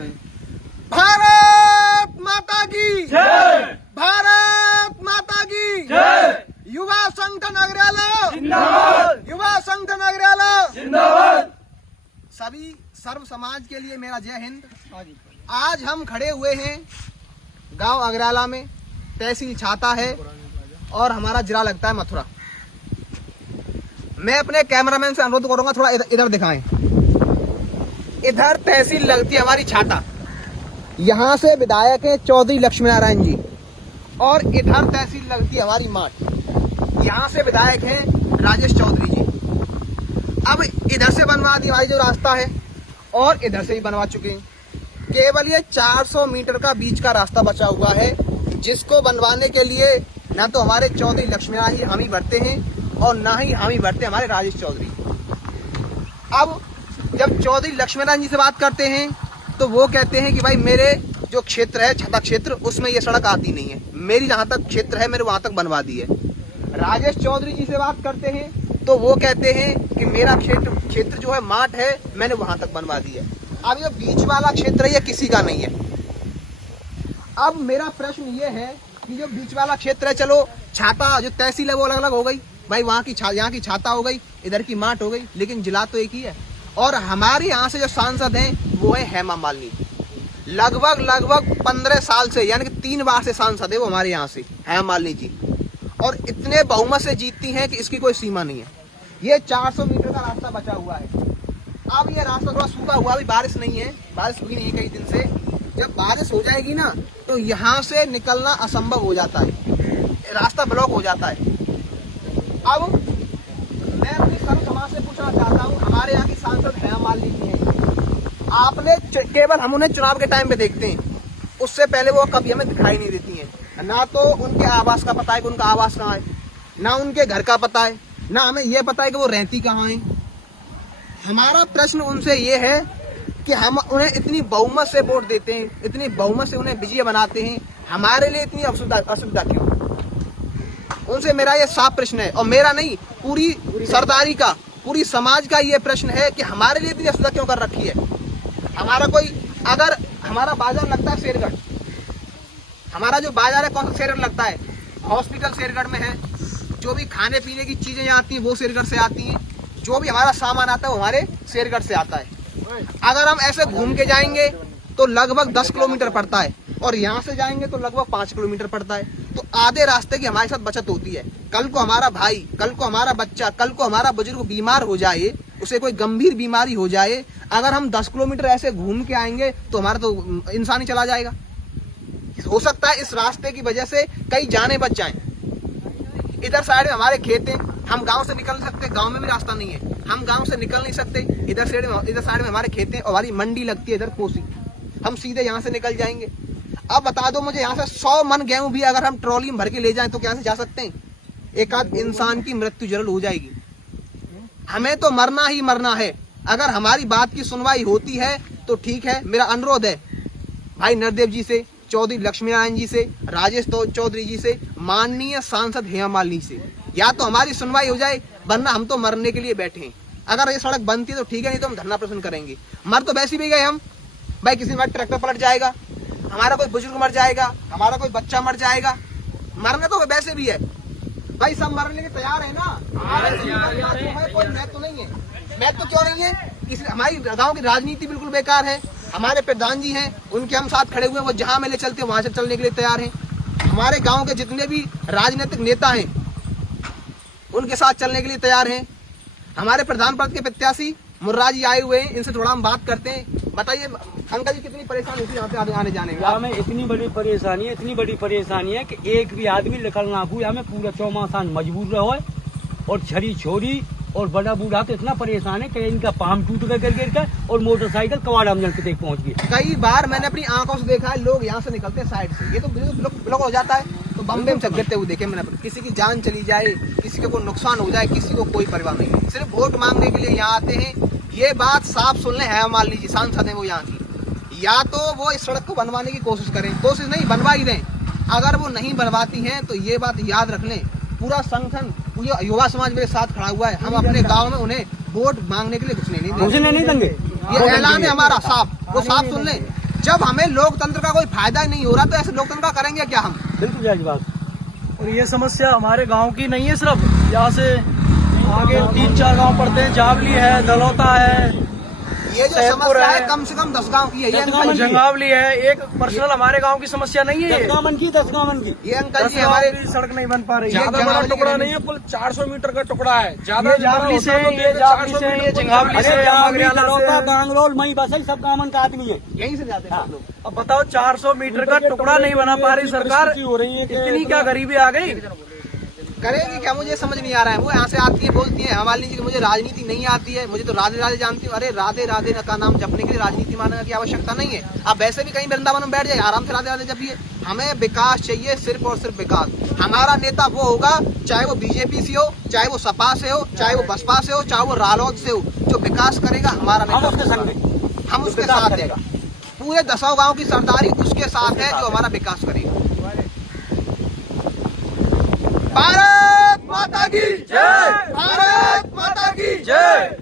भारत माता की जय, भारत माता की जय। युवा संगठन अग्रयालय जिंदाबाद, युवा संगठन अग्रयालय जिंदाबाद। सभी सर्व समाज के लिए मेरा जय हिंद। आज हम खड़े हुए हैं गांव अग्रयालय में, तहसील छाता है और हमारा जिला लगता है मथुरा। मैं अपने कैमरामैन से अनुरोध करूंगा थोड़ा इधर दिखाएं। इधर तहसील लगती है हमारी छाता, यहाँ से विधायक है चौधरी लक्ष्मी नारायण जी, और इधर तहसील लगती है हमारी माठ, यहाँ से विधायक है राजेश चौधरी जी। अब इधर से बनवा दी हमारी जो रास्ता है और इधर से भी बनवा चुके हैं। केवल ये 400 मीटर का बीच का रास्ता बचा हुआ है, जिसको बनवाने के लिए ना तो हमारे चौधरी लक्ष्मी नारायण हम ही बढ़ते हैं और ना ही हम ही बढ़ते हमारे राजेश चौधरी। अब जब चौधरी लक्ष्मी नारायण जी से बात करते हैं तो वो कहते हैं कि भाई मेरे जो क्षेत्र है छाता क्षेत्र, उसमें ये सड़क आती नहीं है, मेरी जहाँ तक क्षेत्र है मैंने वहाँ तक बनवा दी है। राजेश चौधरी जी से बात करते हैं तो वो कहते हैं कि मेरा क्षेत्र जो है माठ है, मैंने वहाँ तक बनवा दी है। अब ये बीच वाला क्षेत्र है ये किसी का नहीं है। अब मेरा प्रश्न ये है कि जो बीच वाला क्षेत्र है, चलो छाता जो तहसील है वो अलग अलग हो गई भाई, वहाँ की यहाँ की छाता हो गई, इधर की माठ हो गई, लेकिन जिला तो एक ही है। और हमारे यहाँ से जो सांसद हैं वो है हेमा मालिनी, लगभग 15 साल से, यानी कि 3 बार से सांसद है वो हमारे यहाँ से हेमा मालिनी जी, और इतने बहुमत से जीतती हैं कि इसकी कोई सीमा नहीं है। ये 400 मीटर का रास्ता बचा हुआ है। अब ये रास्ता थोड़ा सूखा हुआ, अभी बारिश नहीं है, बारिश हुई नहीं है कई दिन से। जब बारिश हो जाएगी ना तो यहाँ से निकलना असंभव हो जाता है, रास्ता ब्लॉक हो जाता है। अब मैं अपनी सर्व समाज से पूछना चाहता हूँ, हमारे यहाँ की सांसद हेमा मालिनी जी हैं, आपने केवल हम उन्हें चुनाव के टाइम पे देखते हैं, उससे पहले वो कभी हमें दिखाई नहीं देती हैं। ना तो उनके आवास का पता है कि उनका आवास कहाँ है, ना उनके घर का पता है, ना हमें ये पता है कि वो रहती कहाँ है। हमारा प्रश्न उनसे ये है कि हम उन्हें इतनी बहुमत से वोट देते हैं, इतनी बहुमत से उन्हें विजयी बनाते हैं, हमारे लिए इतनी असुविधा क्यों? उनसे मेरा ये साफ प्रश्न है, और मेरा नहीं, पूरी सरदारी का, पूरी समाज का ये प्रश्न है कि हमारे लिए इतनी असुविधा क्यों कर रखी है। हमारा कोई, अगर हमारा बाजार लगता है शेरगढ़, हमारा जो बाजार है कौन सा शेरगढ़ लगता है, हॉस्पिटल शेरगढ़ में है, जो भी खाने पीने की चीजें आती हैं वो शेरगढ़ से आती हैं, जो भी हमारा सामान आता है वो हमारे शेरगढ़ से आता है। अगर हम ऐसे घूम के जाएंगे तो लगभग 10 किलोमीटर पड़ता है, और यहाँ से जाएंगे तो लगभग 5 किलोमीटर पड़ता है। तो आधे रास्ते की हमारे साथ बचत होती है। कल को हमारा भाई, कल को हमारा बच्चा, कल को हमारा बुजुर्ग बीमार हो जाए, उसे कोई गंभीर बीमारी हो जाए, अगर हम 10 किलोमीटर ऐसे घूम के आएंगे तो हमारा तो इंसान ही चला जाएगा। हो सकता है इस रास्ते की वजह से कई जाने बच जाएं। इधर साइड में हमारे खेत हैं, हम गांव से निकल सकते, गांव में भी रास्ता नहीं है, हम गांव से निकल नहीं सकते। इधर साइड में हमारे खेत हैं और हमारी मंडी लगती है इधर कोसी, हम सीधे यहाँ से निकल जाएंगे। अब बता दो मुझे, यहाँ से 100 मन गेहूं भी अगर हम ट्रॉली में भर के ले जाएं तो क्या से जा सकते हैं? एक आध इंसान की मृत्यु जरूर हो जाएगी। हमें तो मरना ही मरना है। अगर हमारी बात की सुनवाई होती है तो ठीक है। मेरा अनुरोध है भाई नरदेव जी से, चौधरी लक्ष्मी नारायण जी से, राजेश चौधरी जी से, माननीय सांसद हेमा मालिनी से, या तो हमारी सुनवाई हो जाए, वरना हम तो मरने के लिए बैठे हैं। अगर ये सड़क बनती है तो ठीक है, नहीं तो हम धरना प्रदर्शन करेंगे। मर तो वैसे भी गए हम भाई, किसी बार ट्रैक्टर पलट जाएगा, हमारा कोई बुजुर्ग मर जाएगा, हमारा कोई बच्चा मर जाएगा, मरना तो वैसे भी है भाई, सब मरने के तैयार है ना। कोई महत्व तो नहीं है, महत्व क्यों नहीं है? हमारी गाँव की राजनीति बिल्कुल बेकार है। हमारे प्रधान जी हैं, उनके हम साथ खड़े हुए, वो जहाँ में ले चलते वहां से चलने के लिए तैयार हैं। हमारे गांव के जितने भी राजनीतिक नेता हैं उनके साथ चलने के लिए तैयार हैं। हमारे प्रधान पद के प्रत्याशी मुर्रा जी आए हुए हैं, इनसे थोड़ा हम बात करते हैं। बताइए अंकल जी, कितनी परेशानी होती है यहाँ पे आने जाने में? हमें इतनी बड़ी परेशानी है कि एक भी आदमी निकलना हुई, हमें पूरा चौमासान मजबूर रहो, और छरी छोरी और बड़ा बूढ़ा तो इतना परेशान है कि इनका पाम टूट गया गिर कर, और मोटरसाइकिल कवाड़ा में तक पहुंच गई। कई बार मैंने अपनी आंखों से देखा है, लोग यहाँ से निकलते हैं साइड से, ये तो ब्लॉक हो जाता है, तो बम्बे में गिरते हुए देखे मैंने। किसी की जान चली जाए, किसी को कोई नुकसान हो जाए, किसी को कोई परवाह नहीं, सिर्फ वोट मांगने के लिए यहाँ आते हैं। ये बात साफ सुन ले, हेमा मालिनी जी सांसद है वो यहाँ की, या तो वो इस सड़क को बनवाने की कोशिश करें, कोशिश नहीं बनवा ही दें। अगर वो नहीं बनवाती हैं तो ये बात याद रख लें, पूरा संगठन, पूरा युवा समाज मेरे साथ खड़ा हुआ है। हम अपने गांव में उन्हें वोट मांगने के लिए घुसने नहीं देंगे। नहीं देंगे, ये ऐलान है हमारा साफ, वो साफ सुन लें। जब हमें लोकतंत्र का कोई फायदा नहीं हो रहा तो ऐसे लोकतंत्र का करेंगे क्या हम? बिल्कुल जायज बात। और ये समस्या हमारे गांव की नहीं है सिर्फ, यहाँ से आगे 3-4 गांव पड़ते हैं, जावली है, दलौता है, ये जो सैदपुर समस्या है है, कम से कम 10 गांव की है। ये 10 अंकल गांव जी, जंगावली है। एक पर्सनल हमारे गांव की समस्या नहीं है। 10 गांव की 10 गांव की। ये अंकल 10 जी गांव हमारे की सड़क नहीं बन पा रही है। ज्यादा बड़ा जंगावली टुकड़ा नहीं है, कुल 400 मीटर का टुकड़ा है। ज्यादा ये जावली से, ये जावली से, ये जंगावली अरे से, जावली, मगरियाला दलौता, से। गांगलोल, मई बसई सब गांवन का आदमी है। यहीं से जाते हैं सब लोग। अब बताओ 400 मीटर का टुकड़ा नहीं बना पा रही सरकार, हो रही है कि इतनी क्या गरीबी आ गई। करेंगे क्या मुझे समझ नहीं आ रहा है। वो यहाँ से आती है बोलती है हमारे लिए कि मुझे राजनीति नहीं आती है, मुझे तो राधे राधे जानती हूँ। अरे राधे राधे का नाम जपने के लिए राजनीति मानने की आवश्यकता नहीं है। आप वैसे भी कहीं वृंदावन में बैठ जाए, आराम से राधे राधे जपिए। हमें विकास चाहिए, सिर्फ और सिर्फ विकास। हमारा नेता वो होगा, चाहे वो बीजेपी से हो, चाहे वो सपा से हो, चाहे वो बसपा से हो, चाहे वो रालोद से हो, जो विकास करेगा हमारा हम नेता उसके होगा। संग हैं। हम उसके विकास साथ करेगा। हैं। पूरे 10 गांव की सरदारी उसके साथ है जो हमारा विकास करेगा। भारत माता की जय! भारत माता की जय!